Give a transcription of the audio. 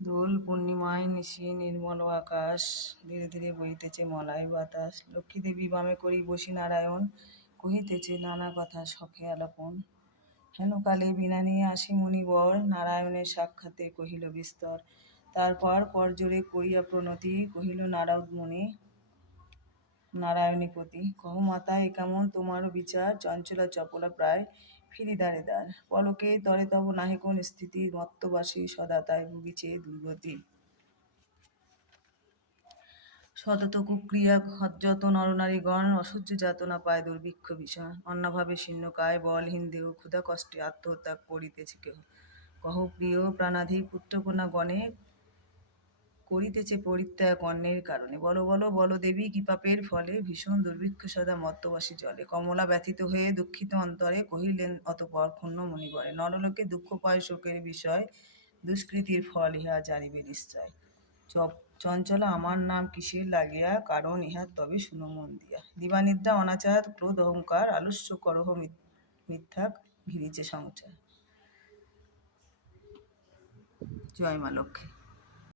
দোল পূর্ণিমায় নিশি নির্মল আকাশ, ধীরে ধীরে বহিতেছে মলাই বাতাস। লক্ষ্মী দেবী বামে করি বসি নারায়ণ, কহিতেছে নানা কথা শখে আলাপন। হেনকালে বীণা নিয়ে আসি মুনিবর, নারায়ণের সাক্ষাতে কহিল বিস্তর। তারপর করজোড়ে করিয়া প্রণতি, কহিল নারদ মুনি নারায়ণীপতি। কহ মাতা এ কেমন তোমারও বিচার, চঞ্চলা চপলা প্রায় ফিরি দ্বারে দ্বার। পলকে তরে তব নাহি কোন স্থিতি, মত্তবাসী সদা তাই ভুগিছে দুর্গতি। সতত কুক্রিয়া যত নরনারীগণ, অসহ্য যাতনা পায় দুর্ভিক্ষ ভীষণ। অন্নাভাবে শীর্ণকায় বলহীন দেহ, ক্ষুধা কষ্টে আত্মহত্যা করিতেছে কেহ। কহ প্রিয় প্রাণাধিক পুত্রকন্যা গণে, করিতেছে পরিত্যাগ অন্যের কারণে। বলো বলো বলো দেবী কি পাপের ফলে, ভীষণ দুর্ভিক্ষ সদা মত্তবাসী জলে। কমলা ব্যথিত হয়ে দুঃখিত অন্তরে, কহিলেন অতঃপর ক্ষুণ্ণ মুনিবরে। নরলোকে দুঃখ পায় শোকের বিষয়, দুষ্কৃতির ফল ইহা জানিবে নিশ্চয়। চঞ্চলা আমার নাম কিসের লাগিয়া, কারণ ইহার তবে শুনো মন দিয়া। দিবানিদ্রা অনাচার ক্রোধ অহংকার, আলস্য করহ মিথ্যা ঘিরিছে সংসার। জয় মা লক্ষ্মী।